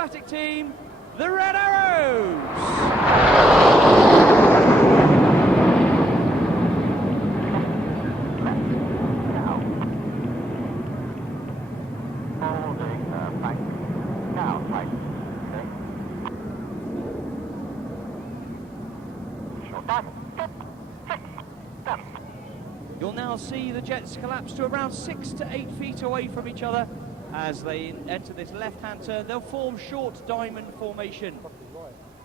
aerobatic team, the Red Arrows. You'll now see the jets collapse to around 6 to 8 feet away from each other. As they enter this left-hand turn, they'll form short diamond formation.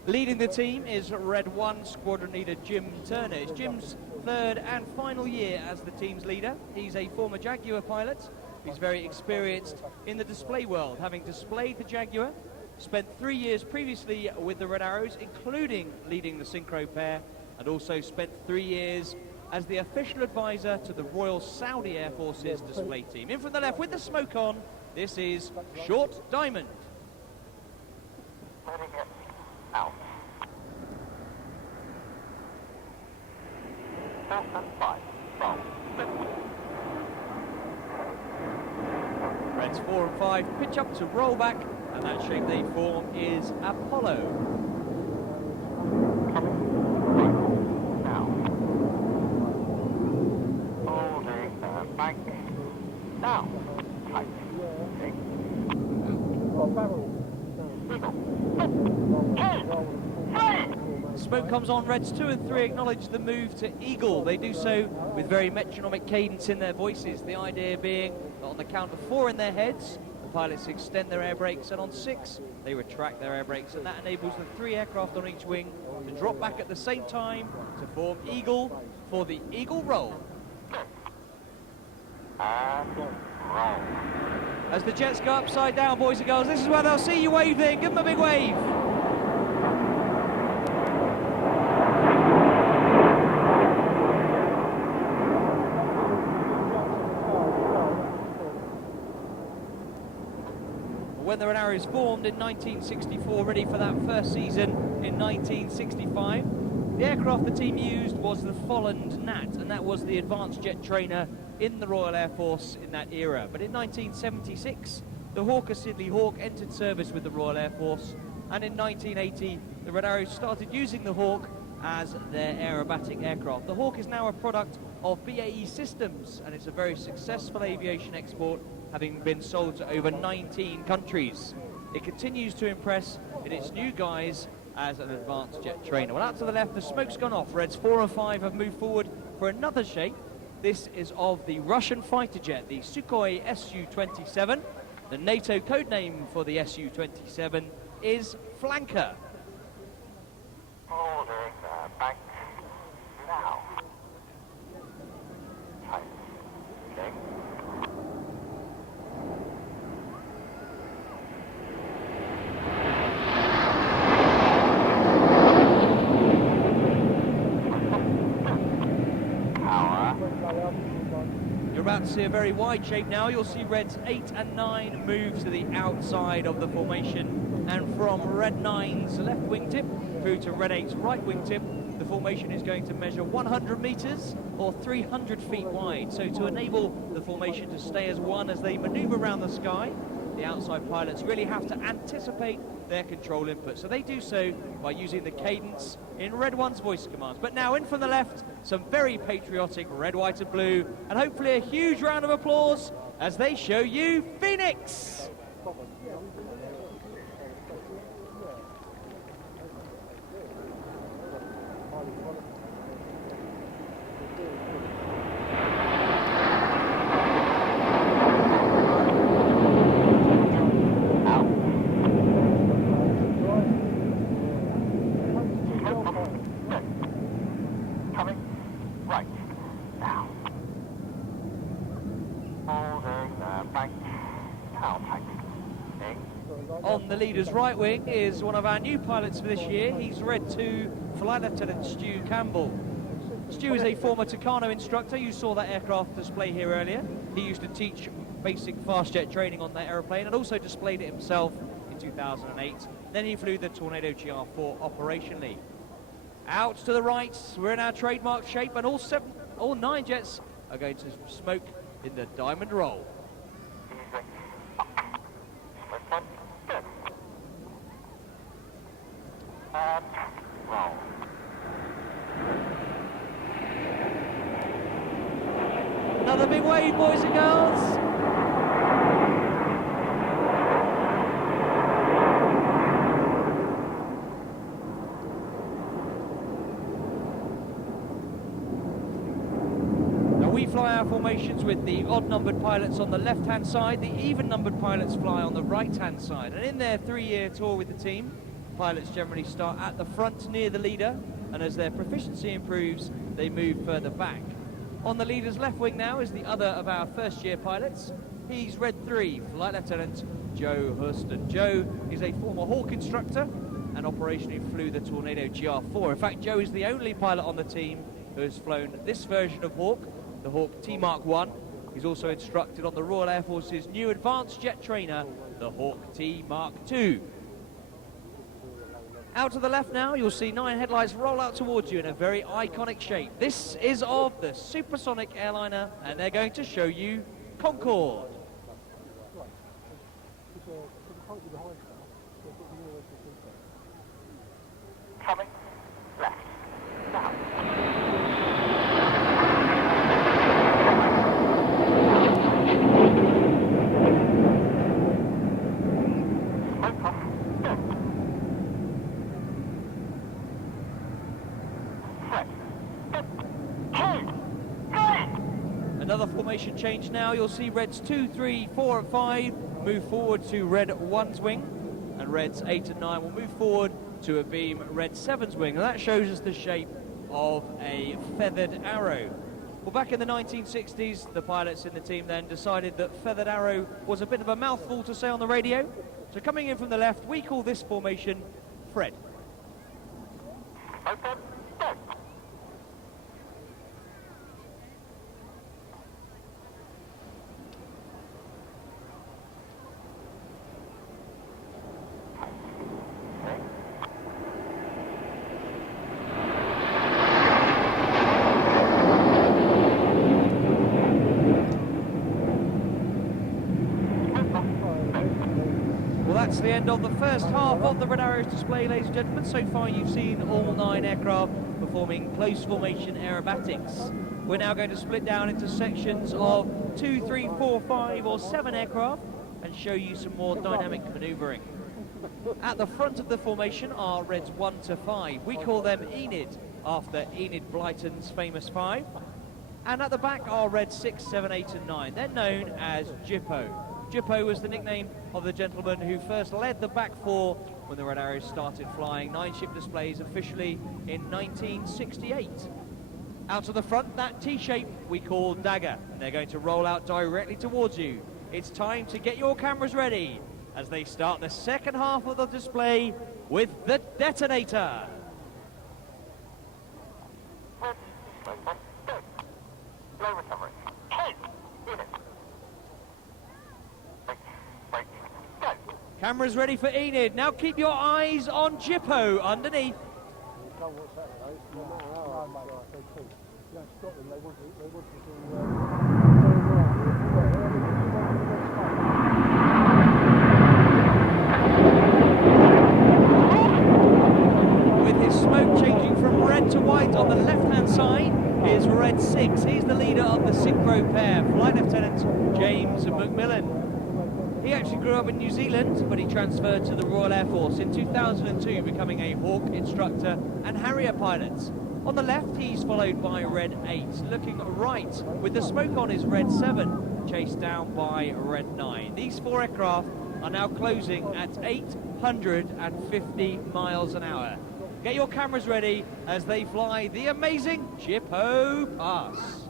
Leading the team is Red 1 squadron leader Jim Turner. It's Jim's third and final year as the team's leader. He's a former Jaguar pilot. He's very experienced in the display world, having displayed the Jaguar, spent 3 years previously with the Red Arrows, including leading the synchro pair, and also spent 3 years as the official advisor to the Royal Saudi Air Force's display team. In from the left with the smoke on, this is Short Diamond. Letting it out. 5, roll. Reds 4 and 5 pitch up to roll back, and that shape they form is Apollo. Coming right now. Holding back. Now. Tight. Smoke comes on, Reds 2 and 3 acknowledge the move to Eagle. They do so with very metronomic cadence in their voices, the idea being that on the count of 4 in their heads, the pilots extend their air brakes, and on 6, they retract their air brakes, and that enables the 3 aircraft on each wing to drop back at the same time to form Eagle for the Eagle roll. And roll. As the jets go upside down, boys and girls, this is where they'll see you wave there. Give them a big wave. When the Red Arrows formed in 1964, ready for that first season in 1965, the aircraft the team used was the Folland Gnat, and that was the advanced jet trainer in the Royal Air Force in that era. But in 1976, the Hawker Siddeley Hawk entered service with the Royal Air Force, and in 1980, the Red Arrows started using the Hawk as their aerobatic aircraft. The Hawk is now a product of BAE Systems, and it's a very successful aviation export, having been sold to over 19 countries. It continues to impress in its new guise as an advanced jet trainer. Well, out to the left, the smoke's gone off. Reds 4 and 5 have moved forward for another shape. This is of the Russian fighter jet, the Sukhoi Su-27. The NATO code name for the Su-27 is Flanker. Holding back. Now. Tight. Okay. You're about to see a very wide shape now. You'll see Reds 8 and 9 move to the outside of the formation, and from Red 9's left wingtip through to Red 8's right wingtip, the formation is going to measure 100 meters or 300 feet wide. So to enable the formation to stay as one as they maneuver around the sky, the outside pilots really have to anticipate their control input. So they do so by using the cadence in Red 1's voice commands. But now in from the left, some very patriotic red, white and blue, and hopefully a huge round of applause as they show you Phoenix. On the leader's right wing is one of our new pilots for this year. He's Red 2 Flight Lieutenant Stu Campbell. Stu is a former Tucano instructor. You saw that aircraft display here earlier. He used to teach basic fast jet training on that aeroplane and also displayed it himself in 2008. Then he flew the Tornado GR4 operationally. Out to the right, we're in our trademark shape, and all 9 jets are going to smoke in the diamond roll. and roll. Another big wave, boys and girls. Now we fly our formations with the odd-numbered pilots on the left-hand side. The even-numbered pilots fly on the right-hand side. And in their 3-year tour with the team, pilots generally start at the front near the leader, and as their proficiency improves, they move further back. On the leader's left wing now is the other of our first-year pilots. He's Red 3, Flight Lieutenant Joe Hurston. Joe is a former Hawk instructor and operationally flew the Tornado GR4. In fact, Joe is the only pilot on the team who has flown this version of Hawk, the Hawk T Mark 1. He's also instructed on the Royal Air Force's new advanced jet trainer, the Hawk T Mark 2. Out to the left now, you'll see 9 headlights roll out towards you in a very iconic shape. This is of the supersonic airliner, and they're going to show you Concorde. Coming left. Now. Smoke off. Another formation change now. You'll see Reds 2, 3, 4 and 5 move forward to Red 1's wing, and Reds 8 and 9 will move forward to a beam Red 7's wing, and that shows us the shape of a feathered arrow. Well, back in the 1960s, the pilots in the team then decided that feathered arrow was a bit of a mouthful to say on the radio. So coming in from the left, we call this formation Fred. Open. Go. That's the end of the first half of the Red Arrows display, ladies and gentlemen. So far you've seen all 9 aircraft performing close formation aerobatics. We're now going to split down into sections of 2, 3, 4, 5 or 7 aircraft and show you some more dynamic manoeuvring. At the front of the formation are Reds 1 to 5. We call them Enid, after Enid Blyton's famous 5. And at the back are Reds 6, 7, 8 and 9. They're known as Jippo. Jippo was the nickname of the gentleman who first led the back 4 when the Red Arrows started flying 9-ship displays officially in 1968. Out to the front, that T-shape we call Dagger, and they're going to roll out directly towards you. It's time to get your cameras ready as they start the second half of the display with the detonator. Low recovery. Hey, unit. Break. Go. Cameras ready for Enid. Now keep your eyes on Jippo underneath. With his smoke changing from red to white on the left-hand side is Red 6. He's the leader of the synchro pair, Flight Lieutenant James McMillan. He actually grew up in New Zealand, but he transferred to the Royal Air Force in 2002, becoming a Hawk instructor and Harrier pilot. On the left, he's followed by Red 8. Looking right, with the smoke on, is Red 7, chased down by Red 9. These 4 aircraft are now closing at 850 miles an hour. Get your cameras ready as they fly the amazing Jippo Pass.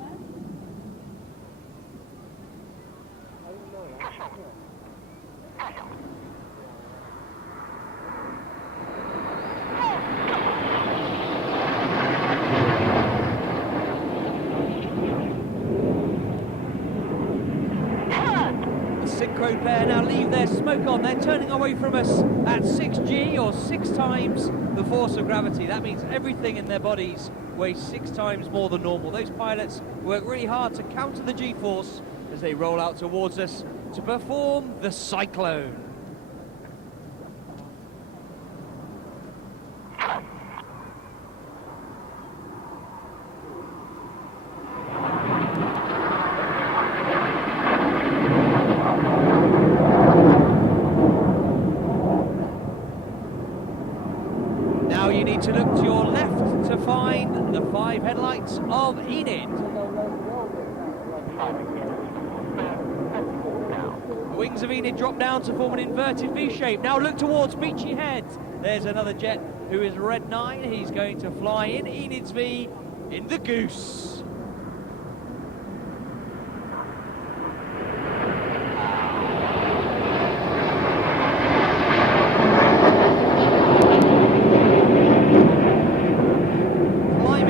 Synchro pair now leave their smoke on. They're turning away from us at 6G, or 6 times the force of gravity. That means everything in their bodies weighs 6 times more than normal. Those pilots work really hard to counter the G-force as they roll out towards us to perform the Cyclone. need to look to your left to find the 5 headlights of Enid. The wings of Enid drop down to form an inverted V shape. Now look towards Beachy Head. There's another jet who is Red 9. He's going to fly in Enid's V in the Goose.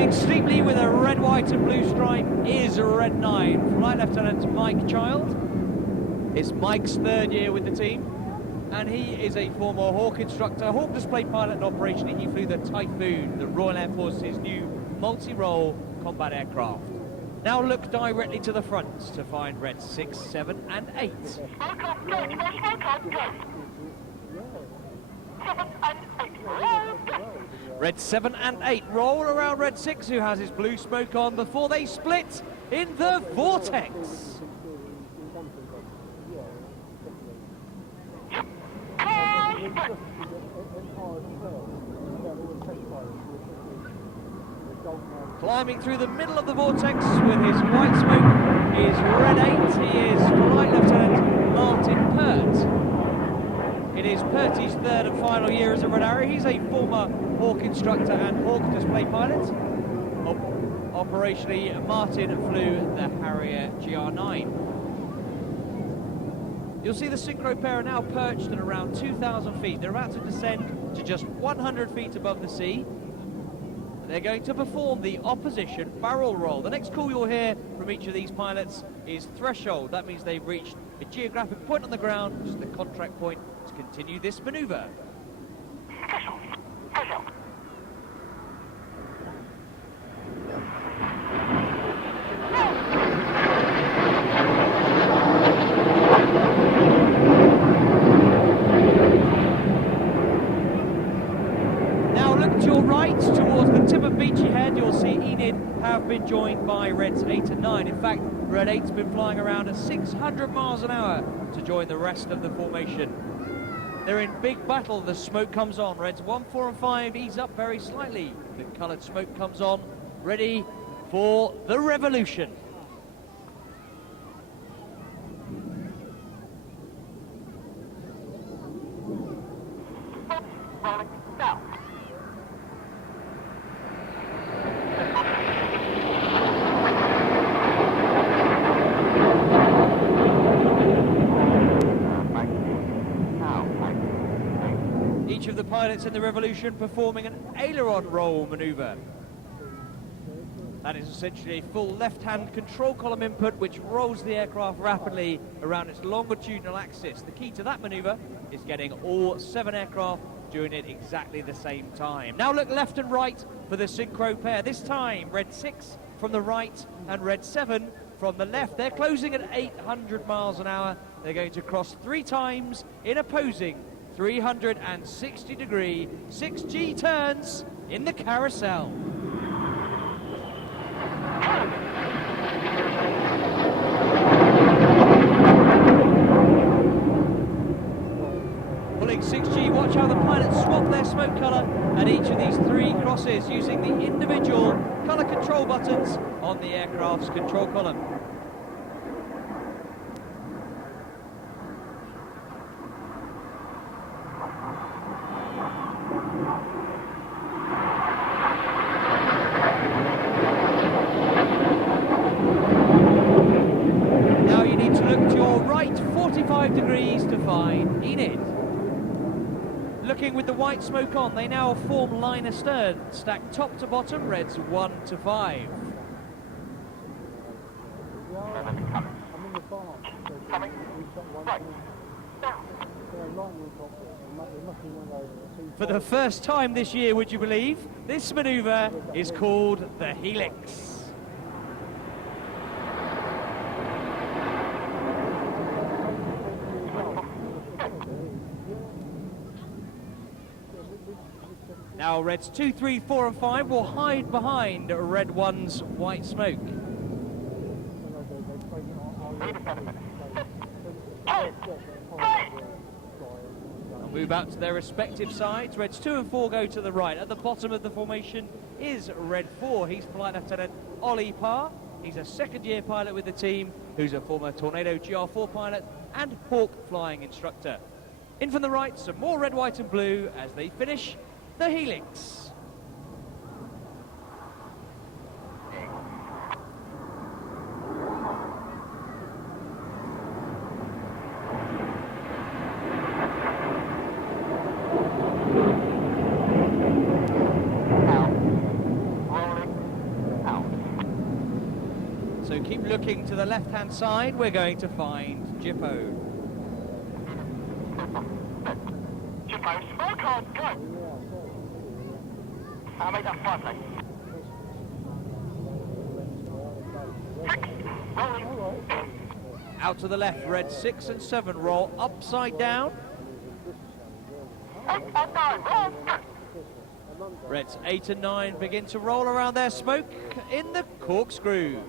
Steeply with a red, white and blue stripe is Red 9. Flight Lieutenant Mike Child. It's Mike's 3rd year with the team, and he is a former Hawk instructor, Hawk display pilot, and operationally he flew the Typhoon, the Royal Air Force's new multi-role combat aircraft. Now look directly to the front to find Red 6, 7 and 8. Red 7 and 8 roll around Red 6, who has his blue smoke on, before they split in the Vortex. Climbing through the middle of the Vortex with his white smoke is Red 8. He is Flight Lieutenant Martin Pert. It is Purty's 3rd and final year as a Red Arrow. He's a former Hawk instructor and Hawk display pilot. Operationally, Martin flew the Harrier GR9. You'll see the synchro pair are now perched at around 2,000 feet. They're about to descend to just 100 feet above the sea. They're going to perform the opposition barrel roll. The next call you'll hear from each of these pilots is threshold. That means they've reached a geographic point on the ground, which is the contract point to continue this manoeuvre. Now look to your right towards the tip of Beachy Head. You'll see Enid have been joined by Reds 8 and 9. In fact, Red 8's been flying around at 600 miles an hour to join the rest of the formation. They're in big battle. The smoke comes on. Reds 1, 4 and 5 ease up very slightly. The coloured smoke comes on, ready for the revolution. Each of the pilots in the revolution performing an aileron roll manoeuvre. That is essentially a full left-hand control column input which rolls the aircraft rapidly around its longitudinal axis. The key to that manoeuvre is getting all 7 aircraft doing it exactly the same time. Now look left and right for the synchro pair. This time, Red 6 from the right and Red 7 from the left. They're closing at 800 miles an hour. They're going to cross 3 times in opposing 360-degree 6G turns in the carousel. Pulling 6G, watch how the pilots swap their smoke colour at each of these 3 crosses using the individual colour control buttons on the aircraft's control column. Now you need to look to your right 45 degrees to find Enid. Looking with the white smoke on, they now form line astern, stacked top to bottom, Reds 1 to 5. For the first time this year, would you believe, this manoeuvre is called the Helix. Now Reds 2, 3, 4 and 5 will hide behind Red 1's white smoke. And move out to their respective sides. Reds 2 and 4 go to the right. At the bottom of the formation is Red 4. He's Flight Lieutenant Ollie Parr. He's a second-year pilot with the team, who's a former Tornado GR4 pilot and Hawk flying instructor. In from the right, some more red, white and blue as they finish the Helix. So keep looking to the left-hand side. We're going to find Jippo. Jippo, smoke on, go! I'll make that 5 lane. 6, rolling. Out to the left, red 6 and 7 roll upside down. 8 and 9, roll, go! Reds 8 and 9 begin to roll around their smoke in the corkscrew.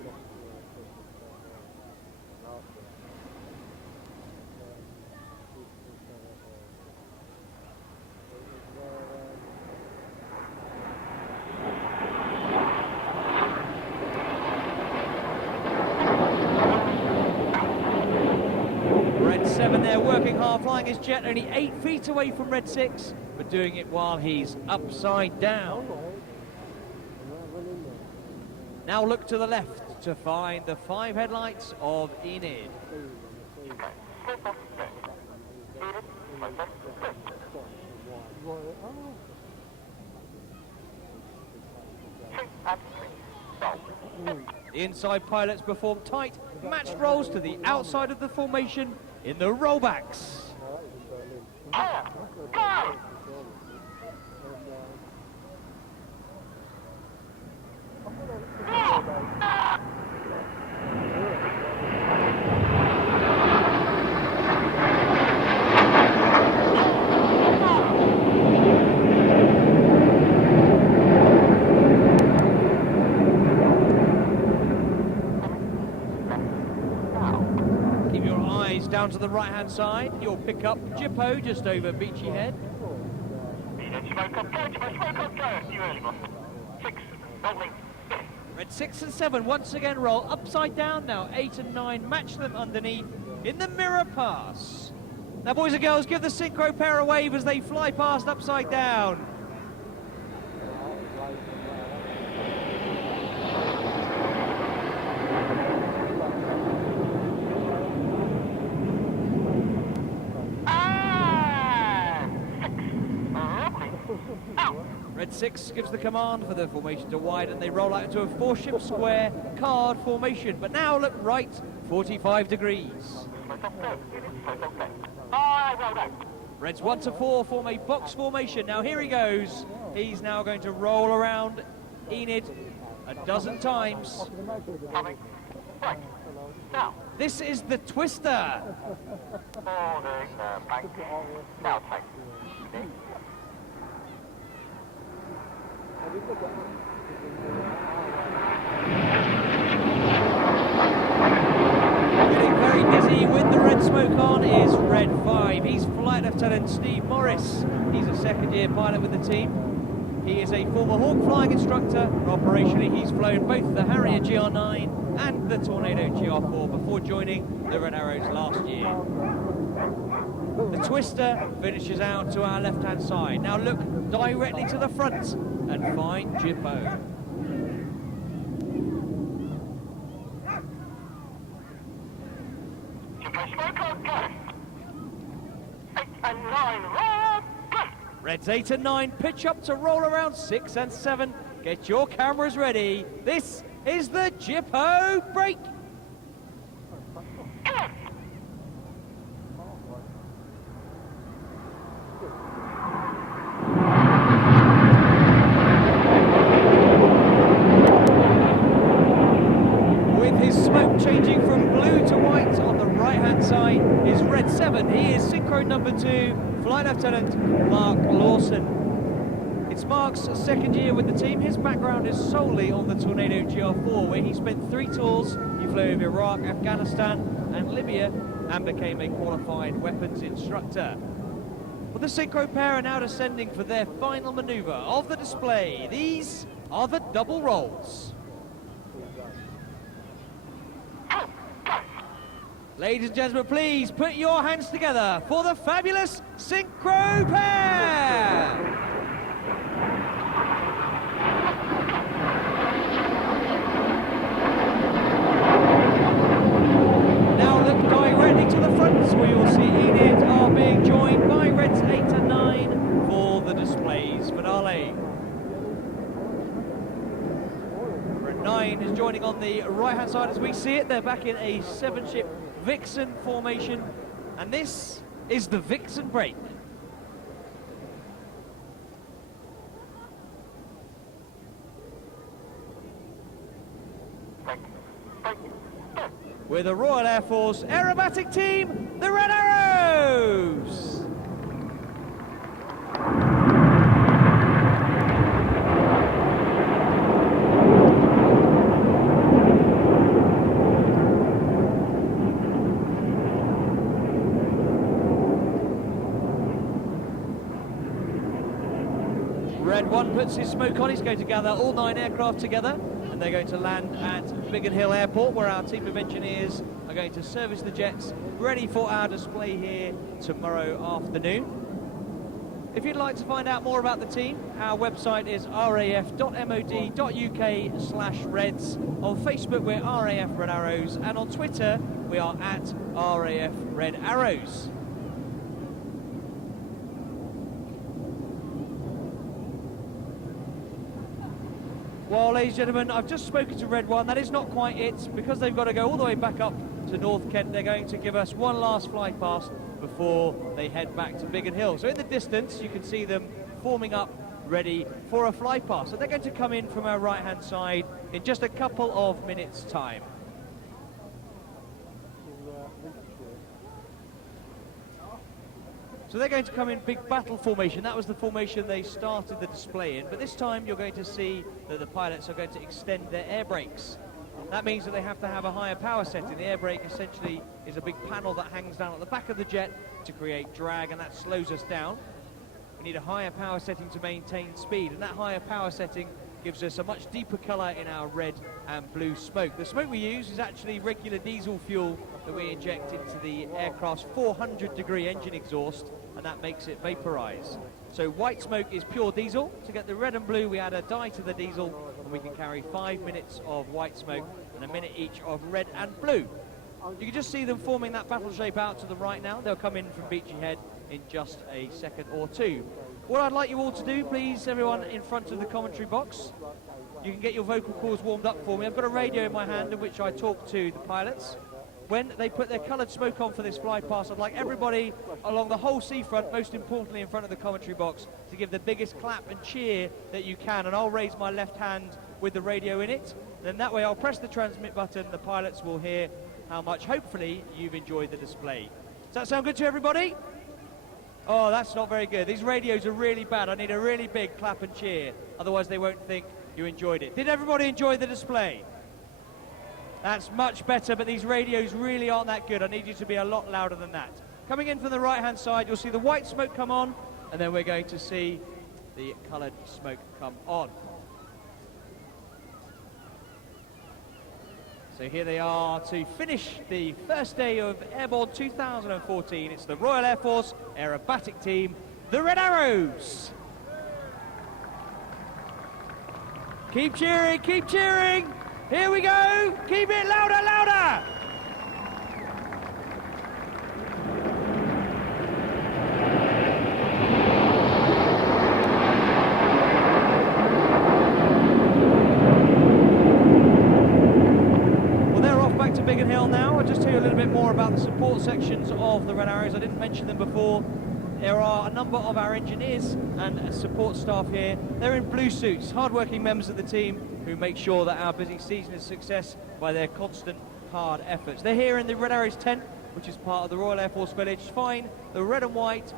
Red 7 there working hard, flying his jet only 8 feet away from red 6, but doing it while he's upside down. Now look to the left to find the 5 headlights of Enid. The inside pilots perform tight, matched rolls to the outside of the formation in the rollbacks. Keep your eyes down to the right-hand side. You'll pick up Jippo just over Beachy Head. Smoke on, go, Jippo, smoke on, go! You early, boss. 6, rolling. Red 6 and 7 once again roll upside down now. 8 and 9 match them underneath in the mirror pass. Now, boys and girls, give the synchro pair a wave as they fly past upside down. Red 6 gives the command for the formation to widen. They roll out into a 4-ship square card formation. But now look right, 45 degrees. Reds 1 to 4 form a box formation. Now here he goes. He's now going to roll around Enid a dozen times. This is the Twister. Now take. Getting very dizzy with the red smoke on is Red 5. He's Flight Lieutenant Steve Morris. He's a second-year pilot with the team. He is a former Hawk flying instructor. Operationally, he's flown both the Harrier GR9 and the Tornado GR4 before joining the Red Arrows last year. The Twister finishes out to our left-hand side. Now look directly to the front and find Jippo. Jippo, smoke on, go! 8 and 9, roll, go! Reds 8 and 9 pitch up to roll around 6 and 7. Get your cameras ready. This is the Jippo break. Changing from blue to white on the right-hand side is Red 7. He is Synchro number 2, Flight Lieutenant Mark Lawson. It's Mark's second year with the team. His background is solely on the Tornado GR4, where he spent 3 tours. He flew over Iraq, Afghanistan and Libya and became a qualified weapons instructor. Well, the synchro pair are now descending for their final manoeuvre of the display. These are the double rolls. Ladies and gentlemen, please put your hands together for the fabulous synchro pair. Now look directly to the front where you'll see Enid are being joined by Reds 8 and 9 for the display's finale. Red 9 is joining on the right-hand side as we see it. They're back in a 7-ship Vixen formation, and this is the Vixen break. With the Royal Air Force Aerobatic team, the Red Arrows! Red 1 puts his smoke on. He's going to gather all 9 aircraft together, and they're going to land at Biggin Hill Airport, where our team of engineers are going to service the jets, ready for our display here tomorrow afternoon. If you'd like to find out more about the team, our website is raf.mod.uk/reds. On Facebook, we're RAF Red Arrows, and on Twitter, we are at RAF Red Arrows. Well, ladies and gentlemen, I've just spoken to Red 1. That is not quite it. Because they've got to go all the way back up to North Kent, they're going to give us one last fly past before they head back to Biggin Hill. So in the distance, you can see them forming up, ready for a fly past. So they're going to come in from our right-hand side in just a couple of minutes' time. So they're going to come in big battle formation. That was the formation they started the display in, but this time you're going to see that the pilots are going to extend their air brakes. That means that they have to have a higher power setting. The air brake essentially is a big panel that hangs down at the back of the jet to create drag, and that slows us down. We need a higher power setting to maintain speed, and that higher power setting gives us a much deeper colour in our red and blue smoke. The smoke we use is actually regular diesel fuel that we inject into the aircraft's 400-degree engine exhaust, and that makes it vaporise. So white smoke is pure diesel. To get the red and blue, we add a dye to the diesel, and we can carry 5 minutes of white smoke and a minute each of red and blue. You can just see them forming that battle shape out to the right now. They'll come in from Beachy Head in just a second or two. What I'd like you all to do, please, everyone in front of the commentary box, you can get your vocal cords warmed up for me. I've got a radio in my hand in which I talk to the pilots. When they put their coloured smoke on for this fly past, I'd like everybody along the whole seafront, most importantly in front of the commentary box, to give the biggest clap and cheer that you can. And I'll raise my left hand with the radio in it. Then that way I'll press the transmit button. The pilots will hear how much, hopefully, you've enjoyed the display. Does that sound good to everybody? Oh, that's not very good. These radios are really bad. I need a really big clap and cheer. Otherwise, they won't think you enjoyed it. Did everybody enjoy the display? That's much better, but these radios really aren't that good. I need you to be a lot louder than that. Coming in from the right-hand side, you'll see the white smoke come on, and then we're going to see the coloured smoke come on. So here they are to finish the first day of Airbourne 2014. It's the Royal Air Force Aerobatic team, the Red Arrows. Keep cheering, keep cheering. Here we go. Keep it louder, louder. Biggin Hill now. I'll just tell you a little bit more about the support sections of the Red Arrows. I didn't mention them before. There are a number of our engineers and support staff here. They're in blue suits, hard-working members of the team who make sure that our busy season is a success by their constant hard efforts. They're here in the Red Arrows tent, which is part of the Royal Air Force Village. Find the red and white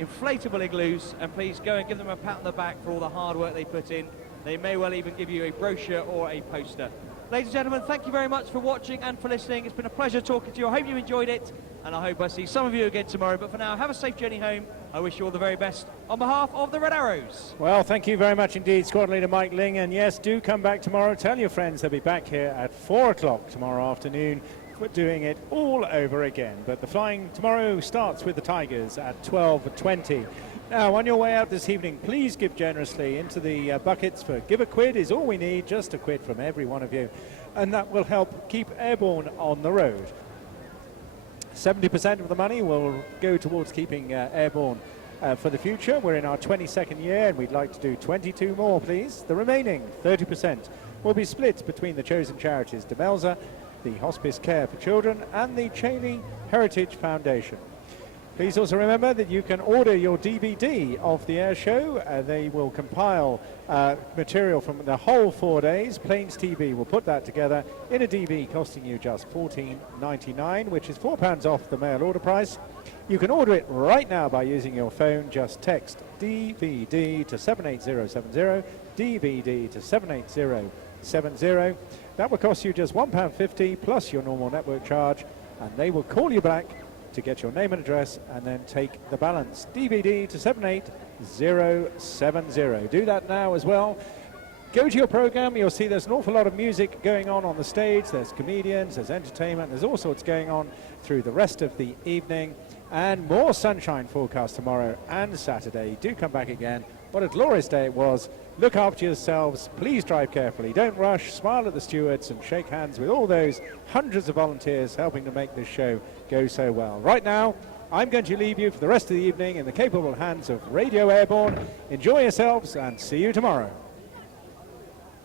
inflatable igloos, and please go and give them a pat on the back for all the hard work they put in. They may well even give you a brochure or a poster. Ladies and gentlemen, thank you very much for watching and for listening. It's been a pleasure talking to you. I hope you enjoyed it, and I hope I see some of you again tomorrow. But for now, have a safe journey home, I wish you all the very best on behalf of the Red Arrows. Well, thank you very much indeed, squad leader Mike Ling. And yes, do come back tomorrow. Tell your friends they'll be back here at 4 o'clock tomorrow afternoon. We're doing it all over again. But the flying tomorrow starts with the Tigers at 12:20. Now, on your way out this evening, please give generously into the buckets for Give a Quid is all we need, just a quid from every one of you. And that will help keep Airbourne on the road. 70% of the money will go towards keeping Airbourne for the future. We're in our 22nd year and we'd like to do 22 more, please. The remaining 30% will be split between the chosen charities Demelza, the Hospice Care for Children and the Cheney Heritage Foundation. Please also remember that you can order your DVD of the air show. They will compile material from the whole 4 days. Plains TV will put that together in a DV costing you just $14.99, which is £4 off the mail order price. You can order it right now by using your phone. Just text DVD to 78070, DVD to 78070. That will cost you just £1.50 plus your normal network charge, and they will call you back to get your name and address and then take the balance. DVD to 78070. Do that now as well. Go to your program, you'll see there's an awful lot of music going on the stage. There's comedians, there's entertainment, there's all sorts going on through the rest of the evening. And more sunshine forecast tomorrow and Saturday. Do come back again. What a glorious day it was. Look after yourselves. Please drive carefully. Don't rush. Smile at the stewards and shake hands with all those hundreds of volunteers helping to make this show go so well. Right now, I'm going to leave you for the rest of the evening in the capable hands of Radio Airborne. Enjoy yourselves and see you tomorrow.